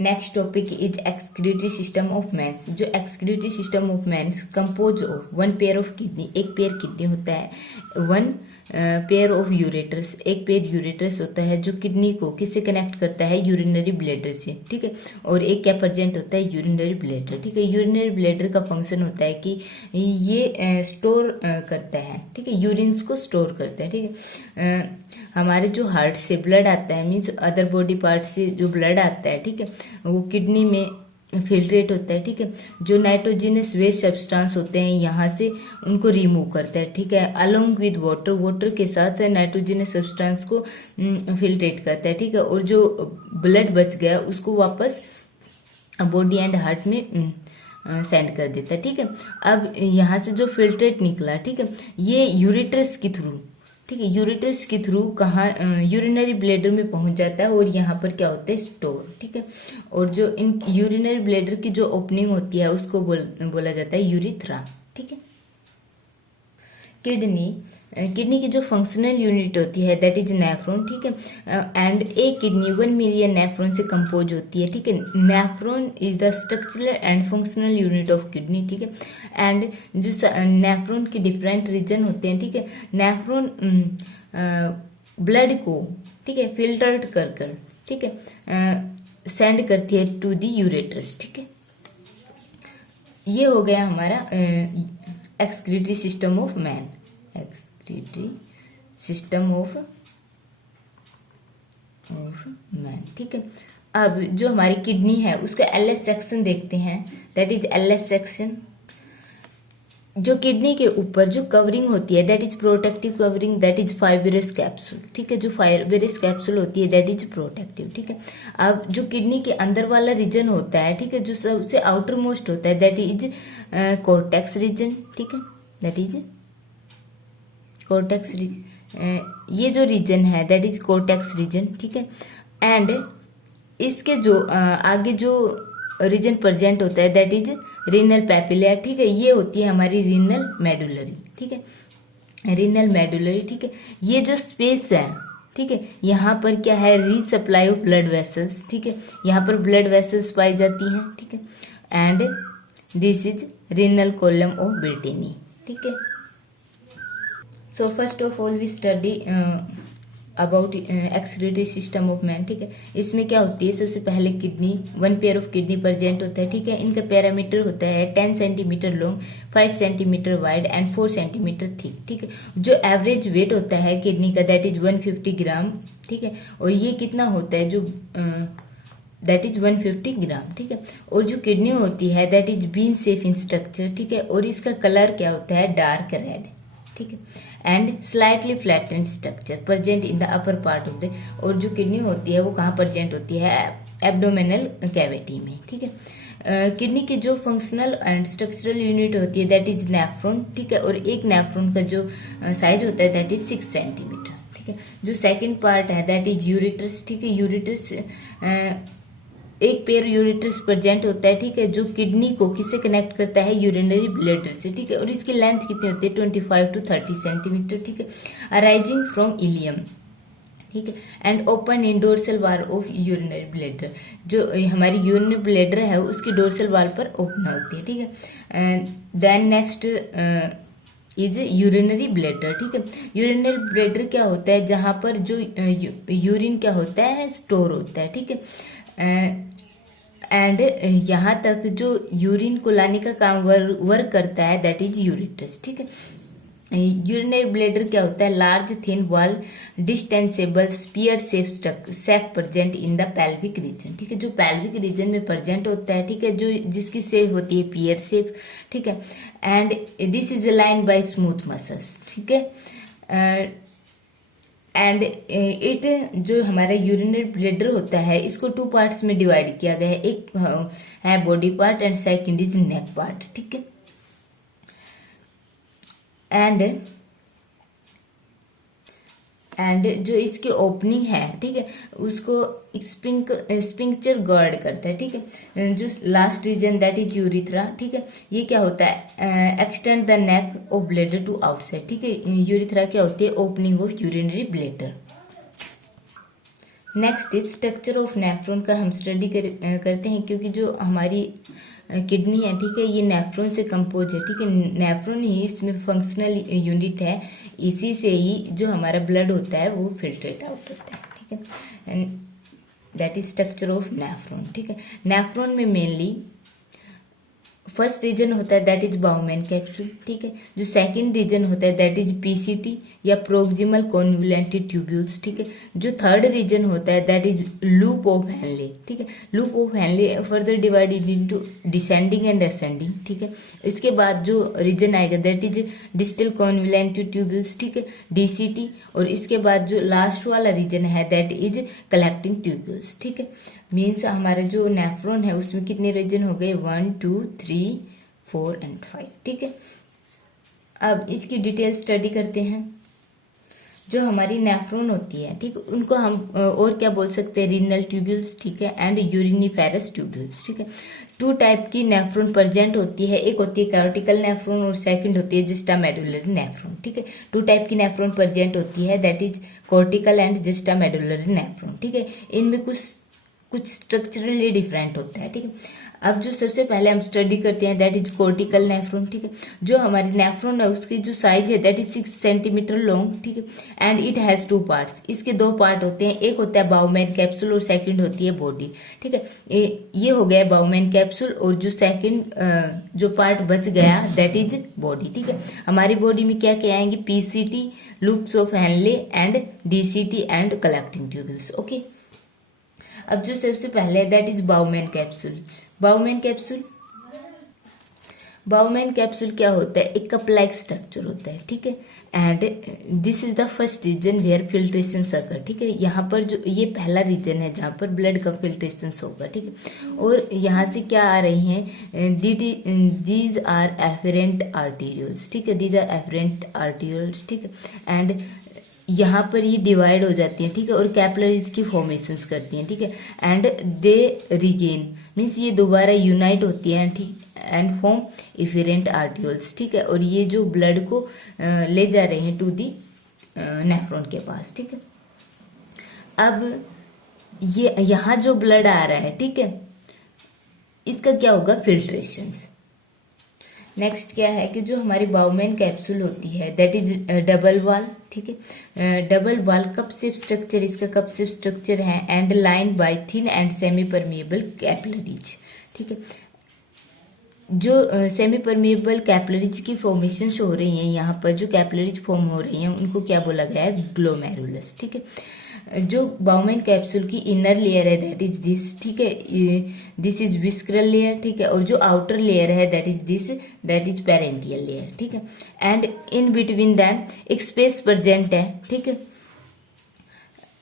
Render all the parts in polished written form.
Next topic is excretory system of man's. जो excretory system of man's compose of one pair of kidney, एक pair kidney होता है, one pair of ureters, एक pair ureters होता है जो kidney को किससे कनेक्ट करता है, यूरिनरी ब्लैडर से, ठीक है। और एक क्या प्रेजेंट होता है, यूरिनरी ब्लैडर, ठीक है। यूरिनरी ब्लैडर का फंक्शन होता है कि ये स्टोर करता है, ठीक है, यूरिन्स को स्टोर करता है, ठीक है। हमारे जो हार्ट से ब्लड आता है, मीन्स अदर बॉडी पार्ट से जो ब्लड आता है, ठीक है, वो किडनी में फिल्ट्रेट होता है, ठीक है। जो नाइट्रोजिनस वेस्ट सब्सटेंस होते हैं यहाँ से उनको रिमूव करता है, ठीक है, अलोंग विद वाटर, वाटर के साथ नाइट्रोजिनस सब्सटेंस को फिल्ट्रेट करता है, ठीक है। और जो ब्लड बच गया उसको वापस बॉडी एंड हार्ट में सेंड कर देता है, ठीक है। अब यहाँ से जो फिल्ट्रेट निकला, ठीक है, ये यूरेटर्स के थ्रू, ठीक है, यूरेटर्स के थ्रू कहाँ, यूरिनरी ब्लैडर में पहुंच जाता है और यहाँ पर क्या होता है, स्टोर, ठीक है। और जो इन यूरिनरी ब्लैडर की जो ओपनिंग होती है उसको बोला जाता है यूरिथ्रा, ठीक है। किडनी की जो फंक्शनल यूनिट होती है दैट इज नेफ्रॉन, ठीक है। And A kidney 1 million nephron से कंपोज होती है, ठीक है। Nephron is the structural and functional unit of kidney, ठीक है। एंड जो नेफ्रॉन के डिफरेंट रीजन होते हैं, ठीक है। नेफ्रॉन ब्लड को, ठीक है, फिल्टर्ड कर, ठीक है, सेंड करती है टू द यूरेटर्स, ठीक है। ये हो गया हमारा excretory system of man, excretory system of man, ठीक है। अब जो हमारी किडनी है उसका एलएस सेक्शन देखते हैं, दैट इज एलएस सेक्शन। जो किडनी के ऊपर जो कवरिंग होती है that is protective covering, that is fibrous capsule, ठीक है। जो फाइब्रस कैप्सूल होती है दैट इज प्रोटेक्टिव, ठीक है। अब जो किडनी के अंदर वाला रीजन होता है, ठीक है, जो सबसे आउटर मोस्ट होता है दैट इज कोर्टेक्स रीजन, ठीक है, दैट इज कोर्टेक्स ये जो रीजन है दैट इज कोर्टेक्स रीजन, ठीक है। एंड इसके जो आगे जो रीजन प्रेजेंट होता है दैट इज रीनल पैपिला, ठीक है। ये होती है हमारी रीनल मेडुलरी, ठीक है, रीनल मेडुलरी, ठीक है। ये जो स्पेस है, ठीक है, यहाँ पर क्या है, रीसप्लाई ऑफ ब्लड वेसल्स, ठीक है, यहाँ पर ब्लड वेसल्स पाई जाती हैं, ठीक है। And this is renal column of Bertini, ठीक है। So first of all we study about excretory system of man, ठीक है। इसमें क्या होती है, सबसे पहले kidney, one pair of kidney present होता है, ठीक है। इनका पैरामीटर होता है 10 centimetre long, 5 centimetre wide and 4 centimetre thick, ठीक है। जो एवरेज वेट होता है किडनी का दैट इज 150 ग्राम, ठीक है। और ये कितना होता है, जो दैट इज 150 ग्राम, ठीक है। और जो किडनी होती है that is bean shape in structure, ठीक है। और इसका कलर क्या होता है, डार्क रेड, ठीक है। And slightly flattened structure present in the upper part of the, और जो किडनी होती है वो कहाँ प्रेजेंट होती है, एब्डोमिनल कैविटी में, ठीक है। किडनी की जो फंक्शनल एंड स्ट्रक्चरल यूनिट होती है दैट इज नेफ्रॉन, ठीक है। और एक नेफ्रॉन का जो साइज होता है दैट इज 6 सेंटीमीटर, ठीक है। जो सेकेंड पार्ट है दैट इज यूरेटर्स, ठीक है। यूरेटर्स एक पेयर यूरेटर्स प्रेजेंट होता है, ठीक है, जो किडनी को किससे कनेक्ट करता है, यूरिनरी ब्लैडर से, ठीक है। और इसकी लेंथ कितनी होती है, 25 to 30 सेंटीमीटर, ठीक है, अराइजिंग फ्रॉम इलियम, ठीक है। And open in dorsal wall of urinary bladder, जो हमारी यूरिनरी ब्लैडर है उसकी डोर्सल वाल पर ओपन होती है, ठीक है। Then next is urinary bladder, ठीक है। यूरिनरी ब्लैडर क्या होता है, जहां पर जो यूरिन क्या होता है, स्टोर होता है, ठीक है। एंड यहाँ तक जो यूरिन को लाने का काम वर्क करता है दैट इज यूरेटर्स, ठीक है। यूरिनरी ब्लैडर क्या होता है, large thin wall distensible spear safe sac present in the pelvic region, ठीक है। जो पेल्विक रीजन में प्रेजेंट होता है, ठीक है, जो जिसकी सेफ होती है पियर सेफ, ठीक है। And this is align bye smooth muscles, ठीक है। एंड इट जो हमारा यूरिनरी ब्लैडर होता है इसको 2 पार्ट्स में डिवाइड किया गया है, एक है body part and second is neck part, ठीक है। एंड जो इसकी ओपनिंग है, ठीक है, उसको स्पिंक्चर गार्ड करता है, ठीक है। जो last region that is urethra, ठीक है। ये क्या होता है, extend the neck of bladder to outside, ठीक है। यूरिथ्रा क्या होती है, opening of urinary bladder. Next is structure of nephron का हम स्टडी करते हैं, क्योंकि जो हमारी किडनी है, ठीक है, ये नेफ्रॉन से कंपोज है, ठीक है। नेफ्रॉन ही इसमें फंक्शनल यूनिट है, इसी से ही जो हमारा ब्लड होता है वो फिल्ट्रेट आउट होता है, ठीक है। And that is structure of nephron, ठीक है। नेफ्रॉन में मेनली फर्स्ट रीजन होता है दैट इज बाउमेन कैप्सूल, ठीक है। जो सेकंड रीजन होता है दैट इज पीसीटी या प्रोक्सिमल कॉन्वोल्यूटेड ट्यूब्यूल्स, ठीक है। जो थर्ड रीजन होता है that is loop of Henle, ठीक है। Loop of Henle further divided into descending and ascending, ठीक है। इसके बाद जो रीजन आएगा that is distal convoluted tubules, ठीक है, डीसीटी। और इसके बाद जो लास्ट वाला रीजन है दैट इज कलेक्टिंग ट्यूब्यूल्स, ठीक है। मीन्स हमारे जो नेफ्रॉन है उसमें कितने रीजन हो गए, 1 2 3 4 एंड 5, ठीक है। अब इसकी डिटेल स्टडी करते हैं। जो हमारी नेफ्रॉन होती है, ठीक, उनको हम और क्या बोल सकते हैं, रीनल ट्यूब्यूल्स, ठीक है, एंड यूरिनिफेरस ट्यूब्यूल्स, ठीक है। टू टाइप की नेफ्रॉन प्रेजेंट होती है, एक होती है कॉर्टिकल नेफ्रॉन और सेकंड होती है जस्टामेडुलरी नेफ्रॉन, ठीक है। टू टाइप की नेफ्रॉन प्रेजेंट होती है that is cortical and juxtamedullary nephron, ठीक है। इनमें कुछ स्ट्रक्चरली डिफरेंट होता है, ठीक है। अब जो सबसे पहले हम स्टडी करते हैं दैट इज कॉर्टिकल नेफ्रॉन, ठीक है। जो हमारी नेफ्रॉन है उसकी जो साइज है दैट इज 6 सेंटीमीटर लॉन्ग, ठीक है। एंड इट हैज 2 पार्ट्स, इसके 2 पार्ट होते हैं, एक होता है बाउमेन कैप्सूल और सेकंड होती है बॉडी, ठीक है। ये हो गया बाउमेन कैप्सूल और जो सेकंड जो पार्ट बच गया दैट इज बॉडी, ठीक है। हमारी बॉडी में क्या क्या आएंगे, PCT, loops of Henle and DCT and collecting tubules, okay. अब जो सबसे पहले that is bowmen capsule. Bowmen capsule क्या होता है, एक कप लाइक स्ट्रक्चर होता है, ठीक है। And this is the first region where filtration occur, ठीक है। यहाँ पर जो ये पहला रीजन है जहाँ पर ब्लड का फिल्ट्रेशन होगा, ठीक है। और यहाँ से क्या आ रही हैं, दीज आर एफरेंट आर्टीरियल्स, ठीक है, दीज आर एफरेंट आर्टीरियल्स, ठीक है। एंड यहाँ पर ये डिवाइड हो जाती हैं, ठीक है, और कैपिलरीज की फॉर्मेशंस करती हैं, ठीक है। एंड दे रिगेन मीन्स ये दोबारा यूनाइट होती हैं, ठीक, एंड फॉर्म इफेरेंट आर्टियोल्स, ठीक है। और ये जो ब्लड को ले जा रहे हैं टू दी नेफ्रॉन के पास, ठीक है। अब ये यहाँ जो ब्लड आ रहा है, ठीक है, इसका क्या होगा, फिल्ट्रेशन। नेक्स्ट क्या है कि जो हमारी बाउमेन कैप्सूल होती है दैट इज डबल वॉल, ठीक है। Double wall cup shape structure, इसका कप शेप स्ट्रक्चर है and line by thin and semi permeable capillaries, ठीक है। जो सेमी परमिएबल कैपिलरीज की फॉर्मेशन हो रही हैं, यहाँ पर जो कैपिलरीज फॉर्म हो रही हैं उनको क्या बोला गया है, ग्लोमेरुलस, ठीक है। जो बाउमेन कैप्सूल की इनर लेयर है दैट इज दिस, ठीक है, दिस इज विस्क्रल लेयर, ठीक है। और जो आउटर लेयर है that is this, that is parental layer, ठीक है। एंड इन बिटवीन दैम एक स्पेस प्रेजेंट है, ठीक है।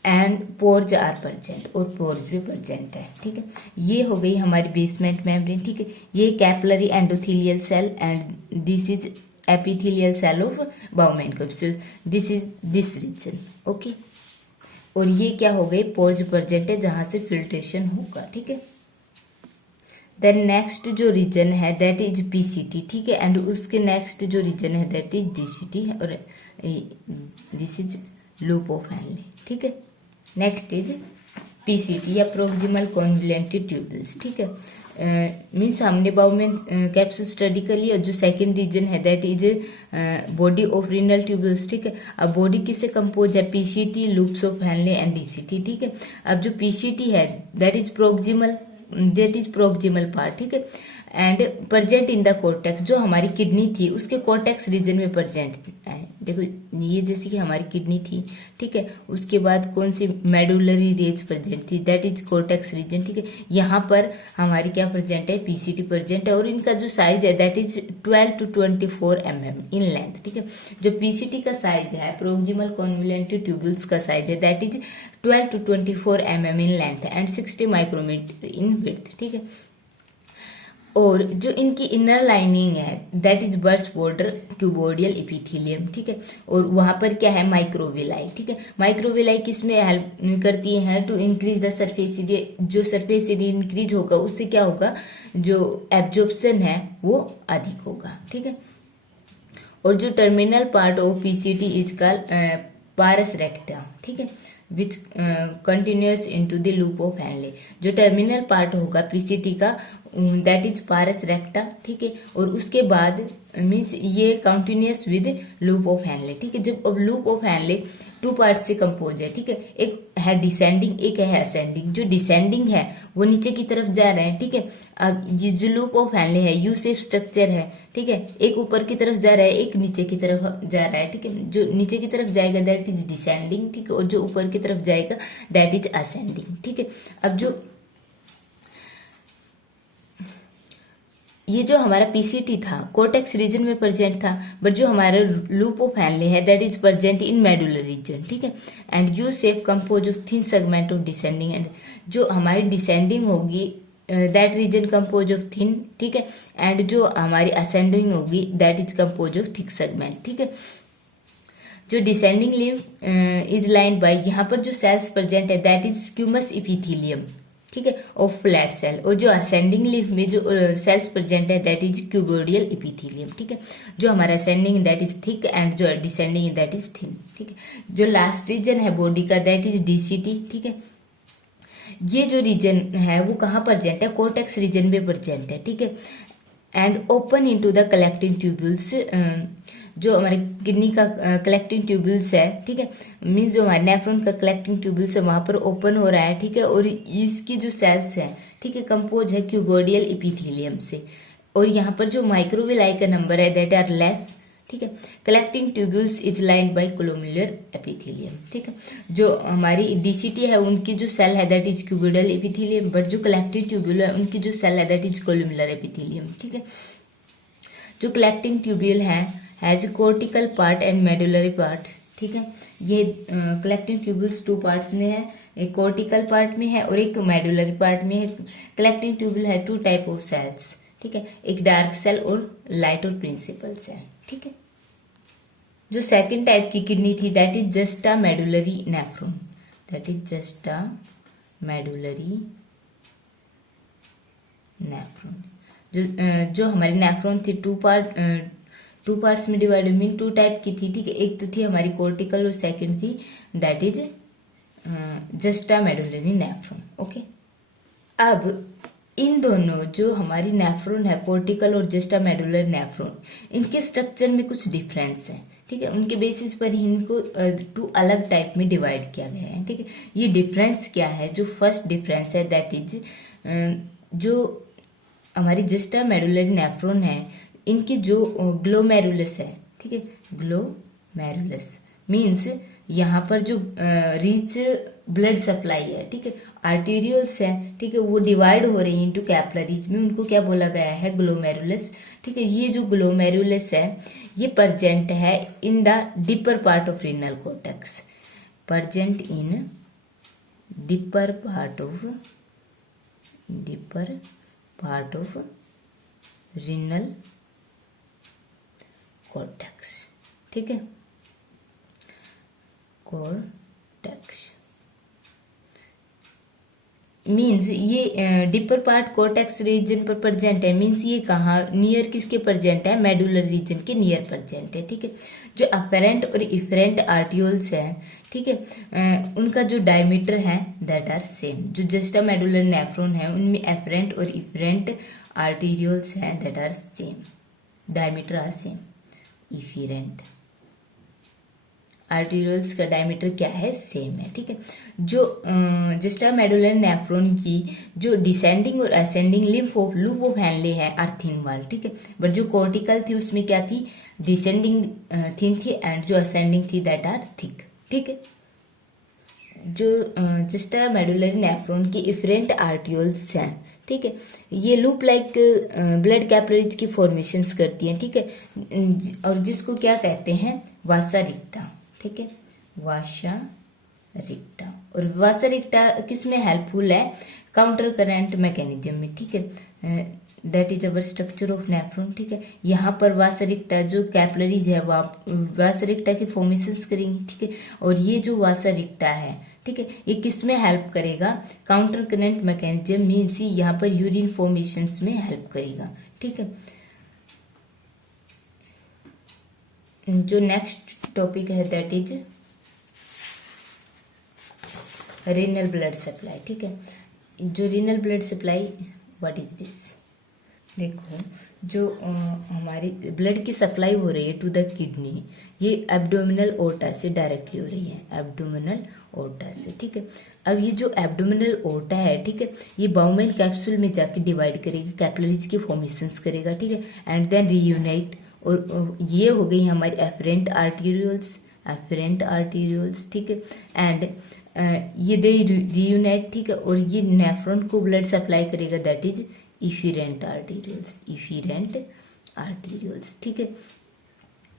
एंड पोर्स आर प्रेजेंट, और पोर्स भी प्रेजेंट है, ठीक है। ये हो गई हमारी बेसमेंट मेम्ब्रेन, ठीक है। ये capillary endothelial cell and this is epithelial cell of Bowman capsule, this is this region, okay. और ये क्या हो गई, पोर्स प्रेजेंट है जहां से फिल्ट्रेशन होगा, ठीक है। देन नेक्स्ट जो रीजन है दैट इज पीसीटी, ठीक है। एंड उसके नेक्स्ट जो रीजन है दैट इज डीसीटी और this is loop of Henle, ठीक है। नेक्स्ट इज पीसीटी या प्रोक्सिमल कॉन्वोल्यूटेड ट्यूब्यूल्स, ठीक है। मीन्स हमने बाउमेन कैप्सूल स्टडी कर लिया। जो सेकंड रीजन है that is body of renal tubules, ठीक है। अब बॉडी किससे कंपोज है, PCT, loops of Henle and DCT, ठीक है। अब जो पीसीटी है दैट इज प्रोक्सिमल पार्ट, ठीक है, and present in the cortex. जो हमारी किडनी थी उसके कोर्टेक्स रीजन में प्रेजेंट है, देखो ये जैसे कि हमारी किडनी थी, ठीक है, उसके बाद कौन सी मेडुलरी रेज प्रेजेंट थी दैट इज कोर्टेक्स रीजन, ठीक है। यहाँ पर हमारी क्या प्रेजेंट है, पीसीटी प्रेजेंट है। और इनका जो साइज है that is 12 to 24 mm in length, ठीक है। जो पीसीटी का साइज है, प्रोक्सिमल कॉन्वोल्यूटेड ट्यूब्यूल्स का साइज है that is 12 to 24 mm in length and 60 micrometre in width, ठीक है। और जो इनकी इनर लाइनिंग है that is brush border cuboidal epithelium, ठीक है। और वहां पर क्या है, माइक्रोविलाई, ठीक है। माइक्रोविलाई किसमें हेल्प करती है, to increase the surface area. जो सरफेस एरिया इंक्रीज होगा उससे क्या होगा, जो एब्जॉर्प्शन है वो अधिक होगा, ठीक है। और जो terminal part of PCT is called pars recta, ठीक है। Which continues into the loop of Henle. जो टर्मिनल पार्ट होगा पीसीटी का दैट इज पारस रेक्टा, ठीक है, और उसके बाद मीन्स ये continues with loop of Henle, ठीक है। जब अब loop of Henle two part से कंपोज है, ठीक है, एक है डिसेंडिंग एक है असेंडिंग। जो डिसेंडिंग है वो नीचे की तरफ जा रहा है, ठीक है। अब ये जो लूप ऑफ हैनले है यू शेप स्ट्रक्चर है, ठीक है, एक ऊपर की तरफ जा रहा है एक नीचे की तरफ जा रहा है, ठीक है। जो नीचे की तरफ जाएगा दैट इज डिसेंडिंग, ठीक है, और जो ऊपर की तरफ जाएगा दैट इज असेंडिंग, ठीक है। अब जो ये जो हमारा पीसीटी था कोर्टेक्स रीजन में प्रेजेंट था, बट जो हमारा लूप ऑफ हैनले है that is present in medullary region, ठीक है। And U shape compose of thin segment of descending, and जो हमारी डिसेंडिंग होगी that region compose of thin, ठीक है, एंड जो हमारी असेंडिंग होगी that is compose of thick segment, ठीक है। जो descending limb is lined by, यहाँ पर जो सेल्स प्रेजेंट है दैट इज स्क्यूमस इपिथेलियम, ठीक है, ऑफ फ्लैट सेल, और जो असेंडिंग लिम्फ में जो सेल्स प्रेजेंट है दैट इज क्यूबोडियल इपिथेलियम, ठीक है। जो हमारा ascending that is thick and जो डिसेंडिंग दैट इज थिन, ठीक है। जो लास्ट रीजन है बॉडी का दैट इज डीसीटी, ठीक है। ये जो रीजन है वो कहाँ प्रेजेंट है, कोर्टेक्स रीजन में प्रेजेंट है, ठीक है। And open into the collecting tubules, जो हमारे किडनी का कलेक्टिंग ट्यूब्यूल्स है, ठीक है, मीन्स जो हमारे नेफ्रॉन का कलेक्टिंग ट्यूब्यूल्स है वहां पर ओपन हो रहा है, ठीक है। और इसकी जो सेल्स है, ठीक है, कंपोज है क्यूबोडियल इपिथेलियम से, और यहाँ पर जो माइक्रोविलाई का नंबर है दैट आर लेस, ठीक है। Collecting tubules is lined by columnar epithelium, ठीक है। जो हमारी डीसीटी है उनकी जो सेल है that is cuboidal epithelium, but जो कलेक्टिंग ट्यूब्यूल है उनकी जो सेल है दैट इज कोलोम्युलर एपिथेलियम, ठीक है। जो कलेक्टिंग ट्यूब्यूल है has cortical part and medullary part, ठीक है। ये कलेक्टिंग ट्यूब्यूल्स टू पार्ट्स में है, एक कोर्टिकल पार्ट में है और एक मेडुलरी पार्ट में है। कलेक्टिंग ट्यूब्यूल है टू टाइप ऑफ सेल्स, ठीक है, एक डार्क सेल और लाइट और प्रिंसिपल सेल, ठीक है। जो सेकंड टाइप की किडनी थी that is juxta medullary nephron, that is juxta medullary nephron. जो हमारी नेफ्रॉन थी टू पार्ट्स में डिवाइड मीन टू टाइप की थी, ठीक है। एक तो थी हमारी कोर्टिकल और सेकंड थी that is juxta medullary nephron, okay. अब इन दोनों जो हमारी नेफ्रॉन है कोर्टिकल और जस्टा मेडुलर नेफ्रॉन, इनके स्ट्रक्चर में कुछ डिफरेंस है, ठीक है। उनके बेसिस पर ही इनको टू अलग टाइप में डिवाइड किया गया है, ठीक है। ये डिफरेंस क्या है, जो फर्स्ट डिफरेंस है दैट इज जो हमारी जस्टा मेडुलरी नेफ्रॉन है इनकी जो ग्लोमेरुलस है, ठीक है, ग्लोमेरुलस मीन्स यहाँ पर जो रिच ब्लड सप्लाई है, ठीक है, आर्टेरियल्स है, ठीक है, वो डिवाइड हो रही है इनटू कैपिलरीज में, उनको क्या बोला गया है, ग्लोमेरुलस, ठीक है। ये जो ग्लोमेरुलस है ये प्रेजेंट है in the deeper part of renal cortex, present in deeper part of renal cortex, ठीक है, कोर्टेक्स मीन्स ये डिपर पार्ट कोर्टेक्स रीजन पर प्रेजेंट है, मीन्स ये कहाँ नियर किसके प्रेजेंट है, मेडुलर रीजन के नियर प्रेजेंट है, ठीक है। जो अफेरेंट और इफरेंट आर्टियोल्स है, ठीक है, उनका जो डायमीटर है दैट आर सेम। जो जस्टा मेडुलर नेफ्रॉन है उनमें एफरेंट और इफरेंट आर्टेरियोल्स है that are same, diameter are same. Efferent arterioles का डायमीटर क्या है, सेम है, ठीक है। जो जस्टा मेडुलर नेफ्रॉन की जो डिसेंडिंग और ascending lymph of loop of Henle है आर थिन वाल, ठीक है, बट जो कोर्टिकल थी उसमें क्या थी, डिसेंडिंग थिन थी एंड जो असेंडिंग थी दैट आर थिक, ठीक है। जो जस्टा मेडुलर नेफ्रॉन की इफरेंट आर्टियोल्स हैं, ठीक है, ये लूप लाइक ब्लड कैपिलरीज की फॉर्मेशंस करती हैं, ठीक है, और जिसको क्या कहते हैं, वासा रिक्टा, ठीक है, वासा रिक्टा। और वासा रिक्टा किस में हेल्पफुल है, काउंटर करंट मैकेनिज्म में, ठीक है, that is our structure of nephron, ठीक है। यहाँ पर वासा रिक्टा जो कैपिलरीज है वासा रिक्टा की फॉर्मेशंस करेंगी, ठीक है। और ये जो वासा रिक्टा है, ठीक है, ये किस में हेल्प करेगा, काउंटर करंट मैकेनिज्म मीन्स यहाँ पर यूरिन फॉर्मेशंस में हेल्प करेगा, ठीक है। जो नेक्स्ट टॉपिक है that is renal blood supply, ठीक है। जो renal blood supply, what is this? देखो, जो हमारी ब्लड की सप्लाई हो रही है टू द किडनी, ये एब्डोमिनल ओटा से डायरेक्टली हो रही है, एब्डोमिनल ओटा से, ठीक है। अब ये जो एब्डोमिनल ओटा है, ठीक है, ये बाउमेन कैप्सूल में जाके डिवाइड करेगा, कैपिलरीज की फॉर्मेशंस करेगा, ठीक है, एंड देन रीयूनाइट, और ये हो गई हमारी एफरेंट आर्टीरियोल्स, ठीक है, एंड ये दे रीयूनाइट, ठीक है, और ये नेफ्रॉन को ब्लड सप्लाई करेगा, दैट इज इफिरेंट आर्टीरियोल्स, ठीक है।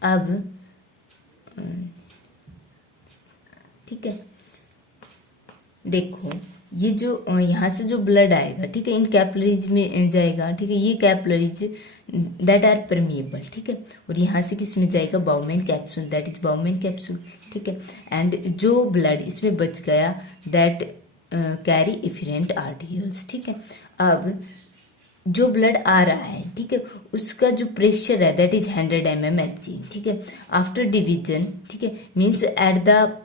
अब ठीक है, देखो, ये जो यहाँ से जो ब्लड आएगा, ठीक है, इन कैपिलरीज में जाएगा, ठीक है, ये कैपिलरीज दैट आर परमिएबल, ठीक है, और यहाँ से किस में जाएगा? Bowmen capsule, that is bowmen capsule, ठीक है, एंड जो ब्लड इसमें बच गया दैट कैरी इफिरेंट आर्टीरियोल्स, ठीक है। अब जो ब्लड आ रहा है, ठीक है, उसका जो प्रेशर है दैट इज 100 mmHg, ठीक है। आफ्टर डिवीजन, ठीक है, मीन्स एट द,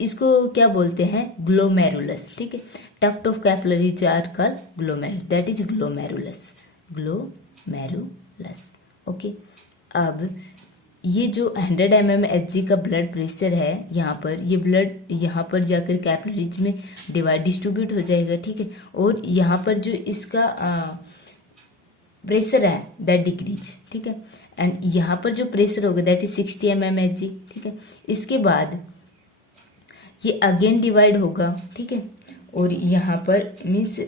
इसको क्या बोलते हैं? ग्लोमेरुलस, ठीक है। Tuft of capillaries are called glomerulus, that is glomerulus, okay. अब ये जो 100 mmHg का ब्लड प्रेशर है यहाँ पर, ये ब्लड यहाँ पर जाकर कैपिलरीज में डिस्ट्रीब्यूट हो जाएगा, ठीक है, और यहाँ पर जो इसका प्रेशर है दैट डिक्रीज, ठीक है, एंड यहाँ पर जो प्रेशर होगा दैट इज 60 mmHg, ठीक है। इसके बाद ये अगेन डिवाइड होगा, ठीक है, और यहाँ पर मीन्स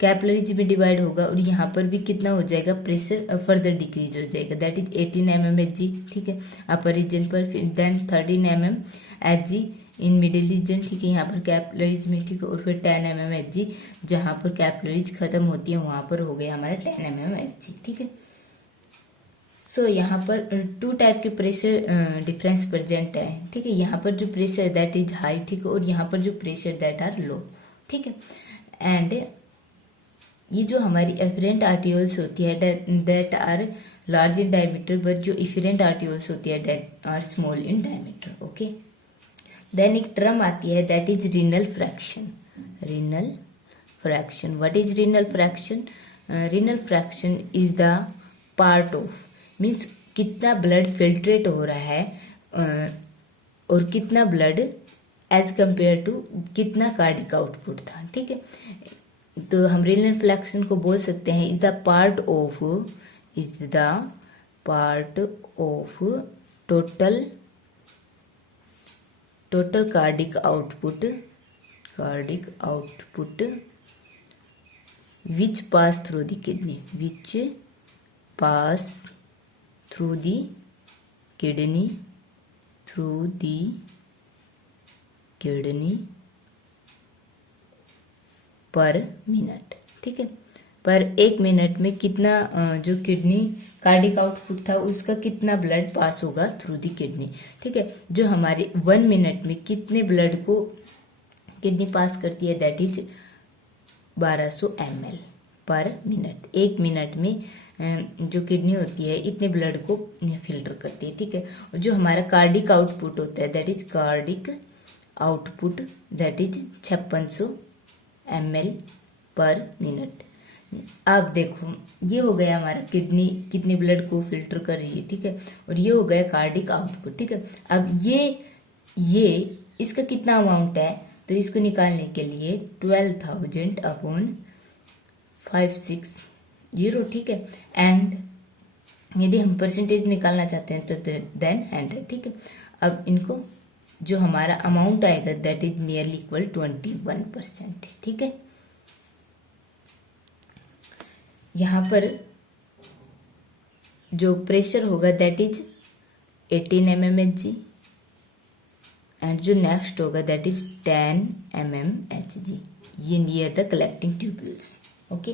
कैपिलरीज में डिवाइड होगा, और यहाँ पर भी कितना हो जाएगा? प्रेशर फर्दर डिक्रीज हो जाएगा, दैट इज 18 mmHg, ठीक है, अपर रीजन पर, फिर then 13 mmHg in middle reason, ठीक है, यहाँ पर कैपिलरीज में, ठीक है, और फिर 10 mmHg जहाँ पर कैपिलरीज खत्म होती है वहाँ पर हो गया हमारा 10 mmHg, ठीक है। सो यहाँ पर 2 टाइप के प्रेशर डिफरेंस प्रेजेंट है, ठीक है। यहाँ पर जो प्रेशर दैट इज हाई, ठीक है, और यहाँ पर जो प्रेशर दैट आर लो, ठीक है, एंड ये जो हमारी एफरेंट आर्टियोल्स होती है that are large in diameter, but जो इफरेंट आर्टियोल्स होती है that are small in diameter, okay. Then एक टर्म आती है that is renal fraction, what is renal fraction? Renal fraction is the part of, means कितना blood filtrate हो रहा है और कितना ब्लड एज कंपेयर टू कितना कार्डिक आउटपुट था, ठीक है। तो हम रीनल फ्रैक्शन को बोल सकते हैं is the part of total cardiac output which pass through the kidney, पर मिनट, ठीक है। पर 1 मिनट में कितना जो किडनी कार्डिक आउटपुट था उसका कितना ब्लड पास होगा थ्रू दी किडनी, ठीक है। जो हमारे 1 मिनट में कितने ब्लड को किडनी पास करती है दैट इज 1200 ml पर मिनट। 1 मिनट में जो किडनी होती है इतने ब्लड को फिल्टर करती है, ठीक है। और जो हमारा कार्डिक आउटपुट होता है दैट इज 5600 ml पर मिनट। अब देखो ये हो गया हमारा किडनी कितने ब्लड को फिल्टर कर रही है, ठीक है, और ये हो गया कार्डिक आउटपुट, ठीक है। अब ये इसका कितना अमाउंट है तो इसको निकालने के लिए 12,000 अपॉन 560, ठीक है, एंड यदि हम परसेंटेज निकालना चाहते हैं तो देन 100, ठीक है। अब इनको जो हमारा अमाउंट आएगा दैट इज नियरली इक्वल 21%, ठीक है। यहाँ पर जो प्रेशर होगा दैट इज 18 mmHg एंड जो नेक्स्ट होगा दैट इज 10 mmHg, ये near the collecting tubules, okay.